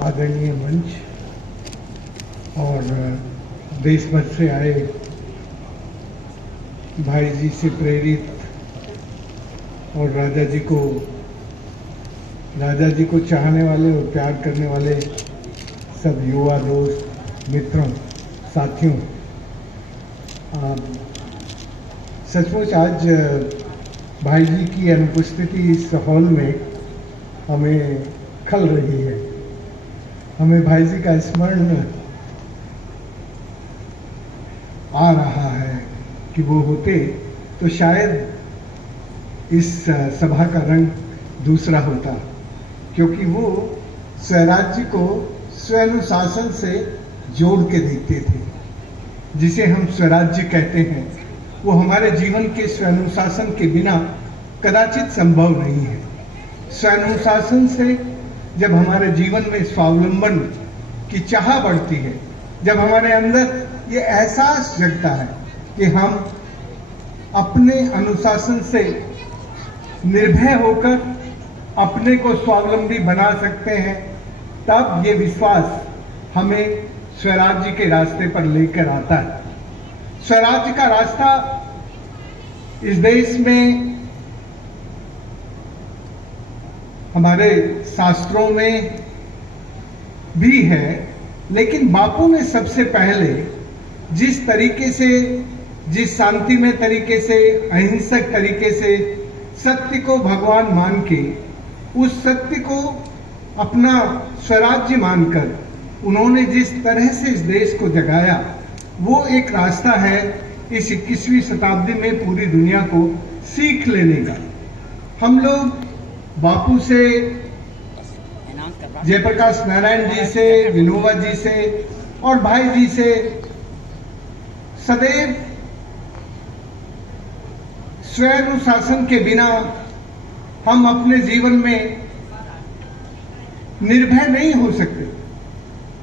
आदरणीय मंच और देश भर से आए भाई जी से प्रेरित और राजा जी को चाहने वाले और प्यार करने वाले सब युवा दोस्त मित्रों साथियों, सचमुच आज भाई जी की अनुपस्थिति इस हॉल में हमें खल रही है। हमें भाई जी का स्मरण आ रहा है कि वो होते तो शायद इस सभा का रंग दूसरा होता, क्योंकि वो स्वराज्य को स्वानुशासन से जोड़ के देखते थे। जिसे हम स्वराज्य कहते हैं वो हमारे जीवन के स्वानुशासन के बिना कदाचित संभव नहीं है। स्वानुशासन से जब हमारे जीवन में स्वावलंबन की चाह बढ़ती है, जब हमारे अंदर ये एहसास जगता है कि हम अपने अनुशासन से निर्भय होकर अपने को स्वावलंबी बना सकते हैं, तब ये विश्वास हमें स्वराज्य के रास्ते पर लेकर आता है। स्वराज्य का रास्ता इस देश में हमारे शास्त्रों में भी है, लेकिन बापू ने सबसे पहले जिस तरीके से, जिस शांतिमय तरीके से, अहिंसक तरीके से सत्य को भगवान मान के, उस सत्य को अपना स्वराज्य मानकर उन्होंने जिस तरह से इस देश को जगाया, वो एक रास्ता है इस 21वीं शताब्दी में पूरी दुनिया को सीख लेने का। हम लोग बापू से, जयप्रकाश नारायण जी से, विनोबा जी से और भाई जी से सदैव स्वानुशासन के बिना हम अपने जीवन में निर्भय नहीं हो सकते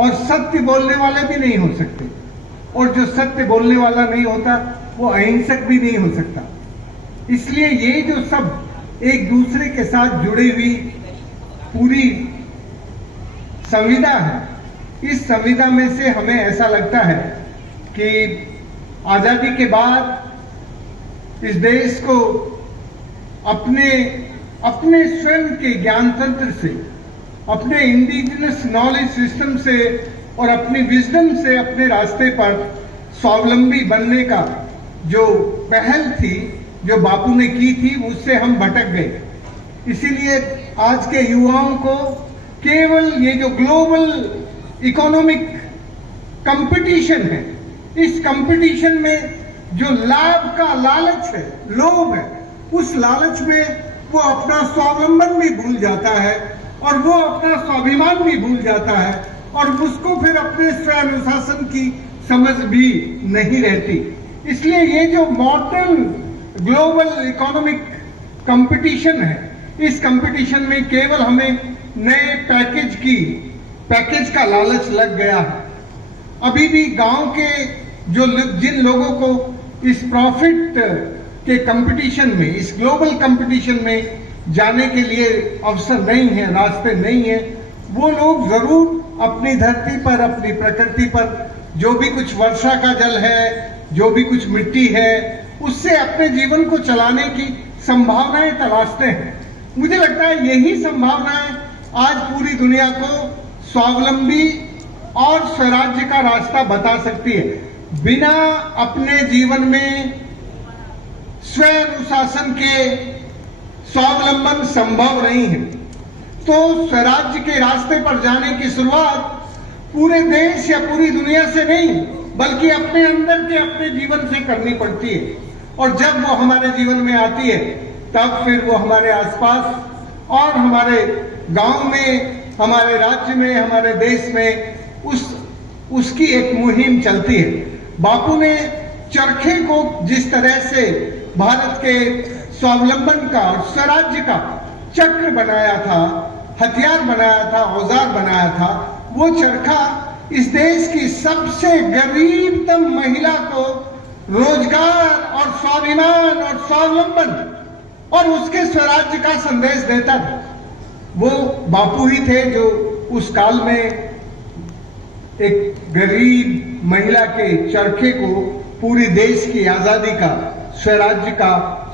और सत्य बोलने वाले भी नहीं हो सकते, और जो सत्य बोलने वाला नहीं होता वो अहिंसक भी नहीं हो सकता। इसलिए ये जो सब एक दूसरे के साथ जुड़ी हुई पूरी संविदा है, इस संविदा में से हमें ऐसा लगता है कि आजादी के बाद इस देश को अपने स्वयं के ज्ञान तंत्र से, अपने इंडिजिनस नॉलेज सिस्टम से और अपनी विजडम से अपने रास्ते पर स्वावलंबी बनने का जो पहल थी, जो बापू ने की थी, उससे हम भटक गए। इसीलिए आज के युवाओं को केवल ये जो ग्लोबल इकोनॉमिक कंपटीशन है, इस कंपटीशन में जो लाभ का लालच है, लोभ है, उस लालच में वो अपना स्वावलंबन भी भूल जाता है और वो अपना स्वाभिमान भी भूल जाता है और उसको फिर अपने स्वानुशासन की समझ भी नहीं रहती। इसलिए ये जो मॉडर्न ग्लोबल इकोनॉमिक कंपटीशन है, इस कंपटीशन में केवल हमें नए पैकेज का लालच लग गया है। अभी भी गांव के जिन लोगों को इस प्रॉफिट के कंपटीशन में, इस ग्लोबल कंपटीशन में जाने के लिए अवसर नहीं है, रास्ते नहीं है, वो लोग जरूर अपनी धरती पर, अपनी प्रकृति पर जो भी कुछ वर्षा का जल है, जो भी कुछ मिट्टी है, उससे अपने जीवन को चलाने की संभावनाएं तलाशते हैं। मुझे लगता है यही संभावनाएं आज पूरी दुनिया को स्वावलंबी और स्वराज्य का रास्ता बता सकती है। बिना अपने जीवन में स्वानुशासन के स्वावलंबन संभव नहीं है। तो स्वराज्य के रास्ते पर जाने की शुरुआत पूरे देश या पूरी दुनिया से नहीं, बल्कि अपने अंदर के, अपने जीवन से करनी पड़ती है। और जब वो हमारे जीवन में आती है, तब फिर वो हमारे आसपास और हमारे गांव में, हमारे राज्य में, हमारे देश में उसकी एक मुहिम चलती है। बापू ने चरखे को जिस तरह से भारत के स्वावलंबन का और स्वराज्य का चक्र बनाया था, हथियार बनाया था, औजार बनाया था, वो चरखा इस देश की सबसे गरीबतम महिला को रोजगार और स्वाभिमान और स्वावलंबन और उसके स्वराज्य का संदेश देता था। वो बापू ही थे जो उस काल में एक गरीब महिला के चरखे को पूरी देश की आजादी का, स्वराज्य का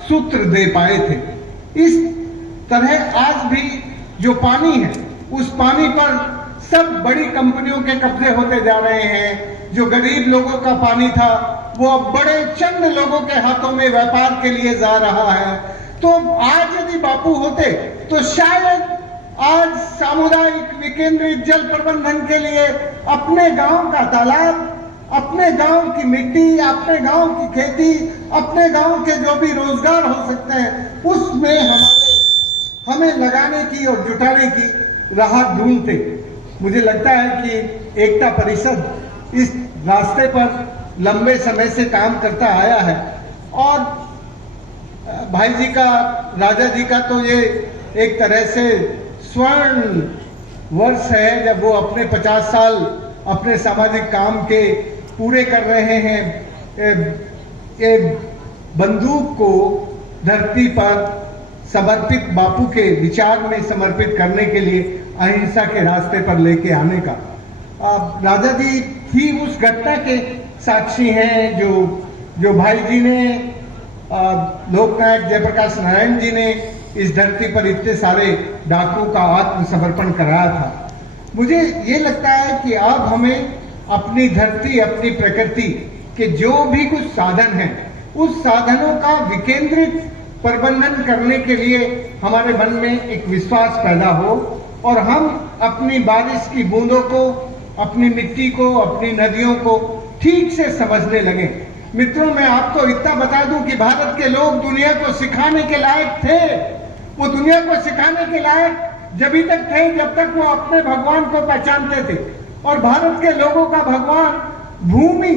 सूत्र दे पाए थे। इस तरह आज भी जो पानी है, उस पानी पर सब बड़ी कंपनियों के कब्जे होते जा रहे हैं। जो गरीब लोगों का पानी था वो अब बड़े चंद लोगों के हाथों में व्यापार के लिए जा रहा है। तो आज यदि बापू होते तो शायद आज सामुदायिक विकेंद्रित जल प्रबंधन के लिए अपने गांव का तालाब, अपने गांव की मिट्टी, अपने गांव की खेती, अपने गांव के जो भी रोजगार हो सकते हैं, उसमें हमें लगाने की और जुटाने की राह ढूंढते। मुझे लगता है कि एकता परिषद इस रास्ते पर लंबे समय से काम करता आया है और भाई जी का, राजा जी का तो ये एक तरह से स्वर्ण वर्ष है जब वो अपने 50 साल अपने सामाजिक काम के पूरे कर रहे हैं। बंदूक को धरती पर समर्पित, बापू के विचार में समर्पित करने के लिए अहिंसा के रास्ते पर लेके आने का। राजा जी ही उस घटना के साक्षी हैं जो भाई जी ने, लोकनायक जयप्रकाश नारायण जी ने इस धरती पर इतने सारे डाकुओं का आत्मसमर्पण कराया था। मुझे ये लगता है कि अब हमें अपनी धरती, अपनी प्रकृति के जो भी कुछ साधन हैं, उस साधनों का विकेंद्रित प्रबंधन करने के लिए हमारे मन में एक विश्वास पैदा हो और हम अपनी बारिश की बूंदों को, अपनी मिट्टी को, अपनी नदियों को ठीक से समझने लगे। मित्रों, मैं आपको इतना बता दूं कि भारत के लोग दुनिया को सिखाने के लायक थे। वो दुनिया को सिखाने के लायक जब तक थे जब तक वो अपने भगवान को पहचानते थे। और भारत के लोगों का भगवान भूमि,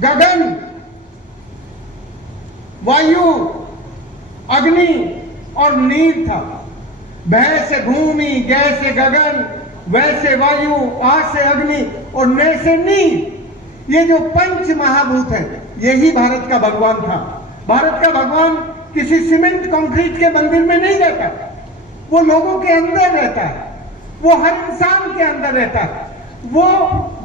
गगन, वायु, अग्नि और नीर था। भय से भूमि, गै से गगन, वै से वायु, आ से अग्नि और ने से नीर। ये जो पंच महाभूत है, यही भारत का भगवान था। भारत का भगवान किसी सीमेंट कंक्रीट के मंदिर में नहीं रहता, वो लोगों के अंदर रहता है, वो हर इंसान के अंदर रहता है। वो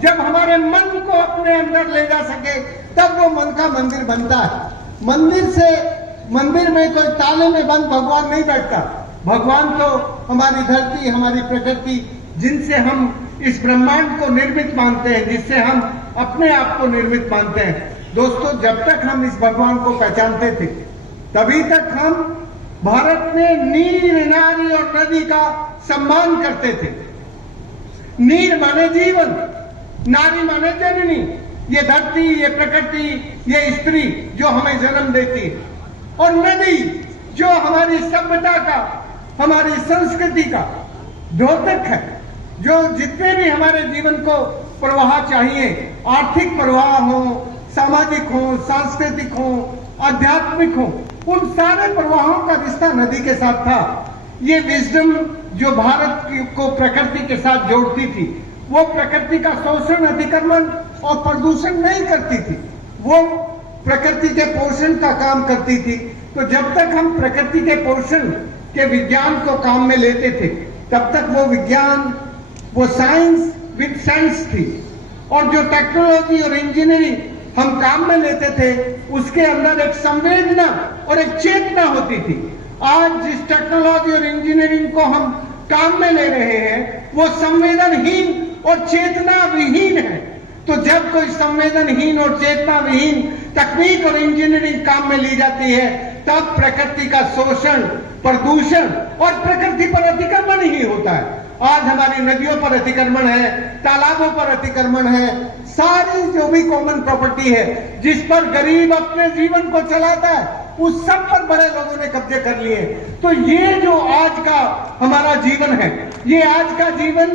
जब हमारे मन को अपने अंदर ले जा सके तब वो मन का मंदिर बनता है। मंदिर में कोई ताले में बंद भगवान नहीं बैठता। भगवान तो हमारी धरती, हमारी प्रकृति, जिनसे हम इस ब्रह्मांड को निर्मित मानते हैं, जिससे हम अपने आप को निर्मित मानते हैं। दोस्तों, जब तक हम इस भगवान को पहचानते थे तभी तक हम भारत में नीर, नारी और नदी का सम्मान करते थे। नीर माने जीवन, नारी माने जननी, ये धरती, ये प्रकृति, ये स्त्री जो हमें जन्म देती है, और नदी जो हमारी सभ्यता का, हमारी संस्कृति का द्योतक है, जो जितने भी हमारे जीवन को प्रवाह चाहिए, आर्थिक प्रवाह हो, सामाजिक हो, सांस्कृतिक हो, आध्यात्मिक हो, उन सारे प्रवाहों का रिश्ता नदी के साथ था। ये विजडम जो भारत को प्रकृति के साथ जोड़ती थी, वो प्रकृति का शोषण, अतिक्रमण और प्रदूषण नहीं करती थी, वो प्रकृति के पोषण का काम करती थी। तो जब तक हम प्रकृति के पोषण के विज्ञान को काम में लेते थे, तब तक वो विज्ञान, वो साइंस विद सेंस थी। और जो टेक्नोलॉजी और इंजीनियरिंग हम काम में लेते थे, उसके अंदर एक संवेदना और एक चेतना होती थी। आज जिस टेक्नोलॉजी और इंजीनियरिंग को हम काम में ले रहे हैं, वो संवेदनहीन और चेतना विहीन है। तो जब कोई संवेदनहीन और चेतना विहीन तकनीक और इंजीनियरिंग काम में ली जाती है, तब प्रकृति का शोषण, प्रदूषण और प्रकृति पर अतिक्रमण ही होता है। आज हमारी नदियों पर अतिक्रमण है, तालाबों पर अतिक्रमण है, सारी जो भी कॉमन प्रॉपर्टी है जिस पर गरीब अपने जीवन को चलाता है, उस सब पर बड़े लोगों ने कब्जे कर लिए। तो ये जो आज का हमारा जीवन है, ये आज का जीवन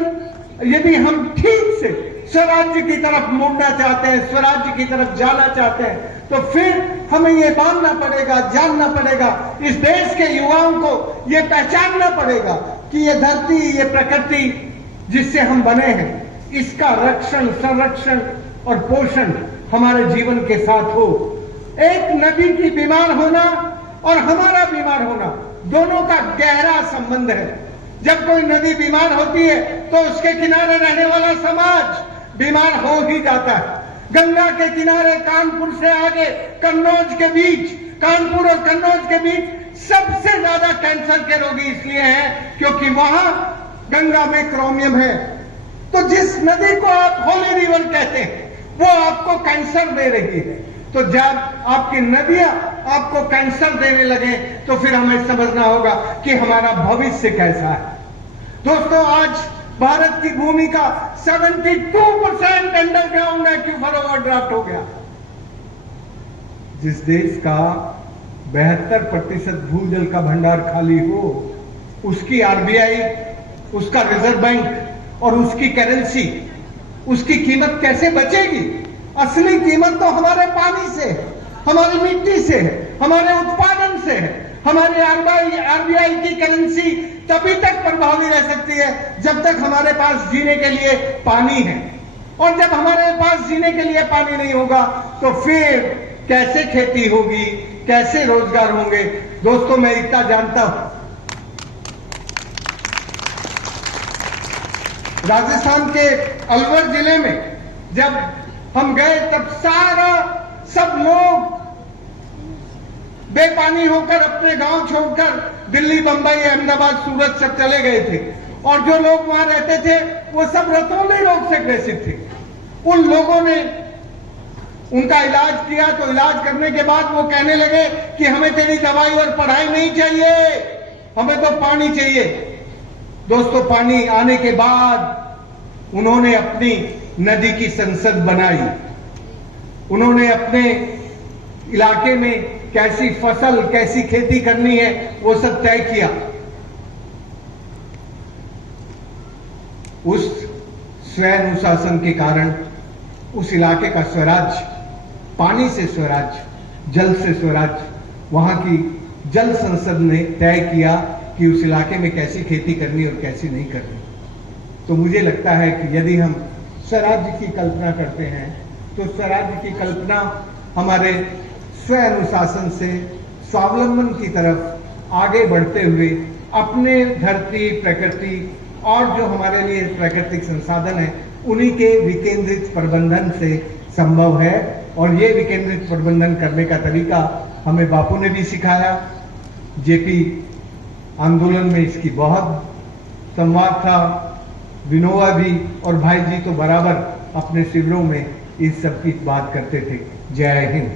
यदि हम ठीक से स्वराज्य की तरफ मुड़ना चाहते हैं, स्वराज्य की तरफ जाना चाहते हैं, तो फिर हमें ये मानना पड़ेगा, जानना पड़ेगा, इस देश के युवाओं को ये पहचानना पड़ेगा कि ये धरती, ये प्रकृति जिससे हम बने हैं, इसका रक्षण, संरक्षण और पोषण हमारे जीवन के साथ हो। एक नदी की बीमार होना और हमारा बीमार होना दोनों का गहरा संबंध है। जब कोई नदी बीमार होती है तो उसके किनारे रहने वाला समाज बीमार हो ही जाता है। गंगा के किनारे कानपुर से आगे कन्नौज के बीच, कानपुर और कन्नौज के बीच सबसे ज्यादा कैंसर के रोगी इसलिए हैं क्योंकि वहां गंगा में क्रोमियम है। तो जिस नदी को आप होली रिवर कहते हैं वो आपको कैंसर दे रही है। तो जब आपकी नदियां आपको कैंसर देने लगे तो फिर हमें समझना होगा कि हमारा भविष्य कैसा है। दोस्तों, आज भारत की भूमि का 72% अंडरग्राउंड एक्यूफर ओवरड्राफ्ट हो गया। जिस देश का 72% भूजल का भंडार खाली हो, उसकी आरबीआई, उसका रिजर्व बैंक और उसकी करेंसी, उसकी कीमत कैसे बचेगी? असली कीमत तो हमारे पानी से है, हमारी मिट्टी से है, हमारे उत्पादन से है। हमारी आरबीआई की करेंसी तभी तक प्रभावी रह सकती है जब तक हमारे पास जीने के लिए पानी है, और जब हमारे पास जीने के लिए पानी नहीं होगा तो फिर कैसे खेती होगी, कैसे रोजगार होंगे? दोस्तों, मैं इतना जानता हूं, राजस्थान के अलवर जिले में जब हम गए तब सब लोग बेपानी होकर अपने गांव छोड़कर दिल्ली, बंबई, अहमदाबाद, सूरत सब चले गए थे, और जो लोग वहां रहते थे वो सब रतौंधी रोग से ग्रसित थे। उन लोगों ने उनका इलाज किया तो इलाज करने के बाद वो कहने लगे कि हमें तेरी दवाई और पढ़ाई नहीं चाहिए, हमें तो पानी चाहिए। दोस्तों, पानी आने के बाद उन्होंने अपनी नदी की संसद बनाई, उन्होंने अपने इलाके में कैसी फसल, कैसी खेती करनी है वो सब तय किया। उस स्वयं अनुशासन के कारण उस इलाके का स्वराज्य, पानी से स्वराज्य, जल से स्वराज्य, वहां की जल संसद ने तय किया कि उस इलाके में कैसी खेती करनी और कैसी नहीं करनी। तो मुझे लगता है कि यदि हम स्वराज्य की कल्पना करते हैं तो स्वराज्य की कल्पना हमारे स्वयं अनुशासन से स्वावलंबन की तरफ आगे बढ़ते हुए अपने धरती, प्रकृति और जो हमारे लिए प्राकृतिक संसाधन है उन्हीं के विकेंद्रित प्रबंधन से संभव है। और ये विकेंद्रित प्रबंधन करने का तरीका हमें बापू ने भी सिखाया। जेपी आंदोलन में इसकी बहुत संवाद था। विनोबा भी और भाई जी तो बराबर अपने शिविरों में इस सब की बात करते थे। जय हिंद।